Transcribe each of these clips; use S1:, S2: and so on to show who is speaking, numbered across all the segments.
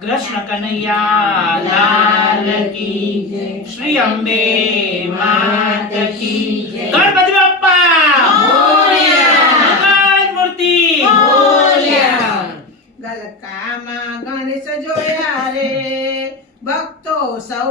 S1: कृष्ण कन्हैया लाल की श्री अम्बे मात की गणपति बाप्पा! मूर्ति!
S2: ગલકામાં ગણેશ જોયા રે ભક્તો સૌ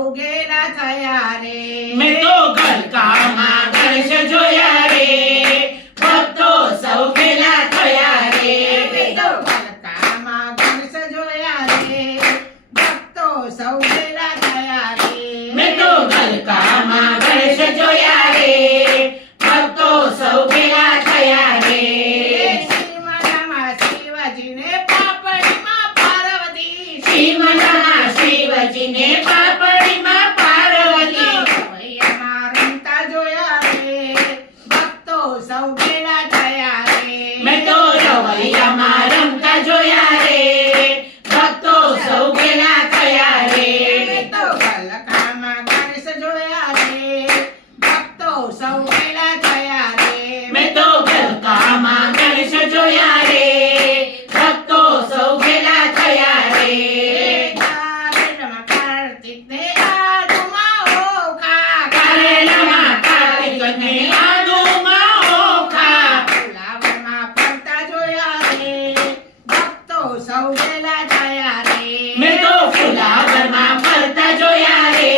S1: જોયા રે.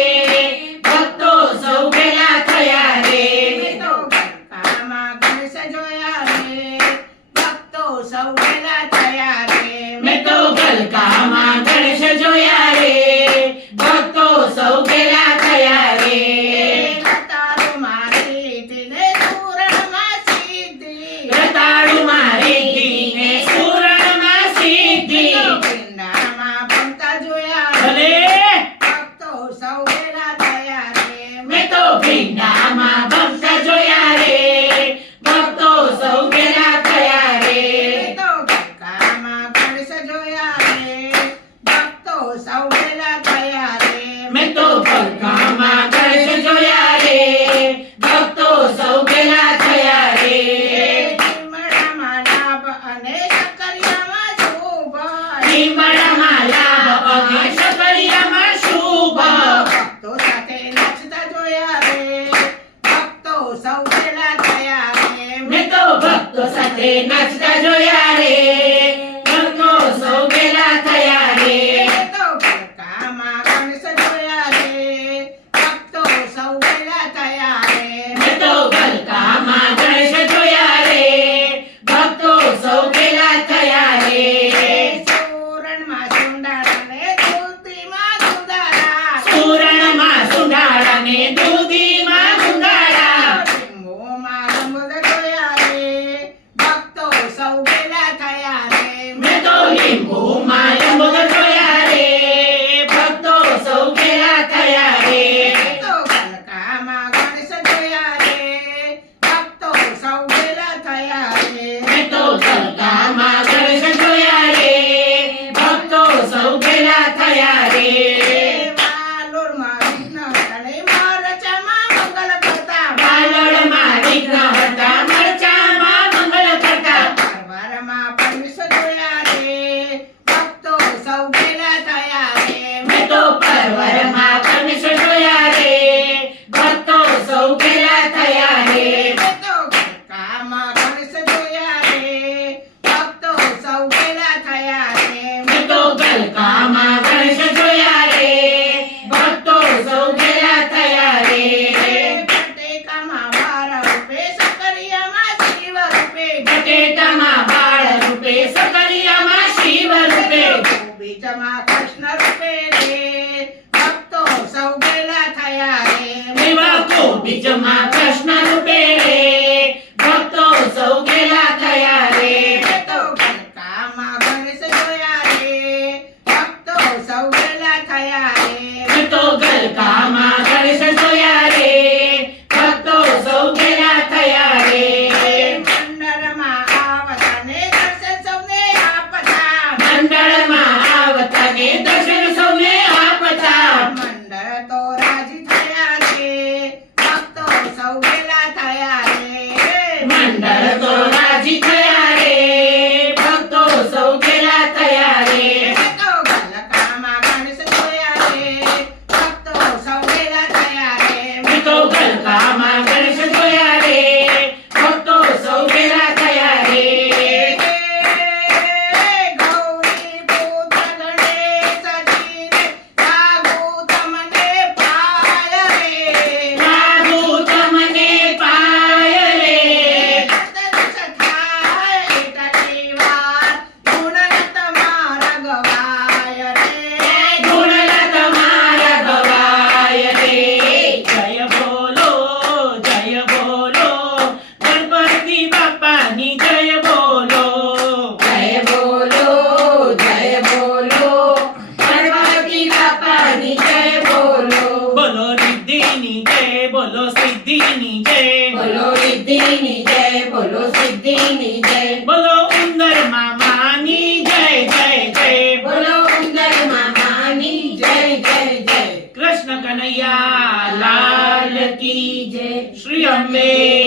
S1: ભક્તો સૌ વેલા થયા રે.
S2: મેં તો ગણેશ જોયા રે. ભક્તો સૌ
S1: વેલા ગલકામાં ગણેશ જોયા રે. ભક્તો સૌ
S2: વેલા Amen. Santo
S1: Santa María. Teach your
S2: mind. સિદ્ધિની જય.
S1: બોલો સિદ્ધિની જય
S2: બોલો સિદ્ધિની જય.
S1: બોલો ઉંદર મામાની જય જય જય.
S3: બોલો ઉંદર મામાની જય જય જય.
S1: કૃષ્ણ કનૈયા લાલ કી
S3: જય.
S1: શ્રી અંબે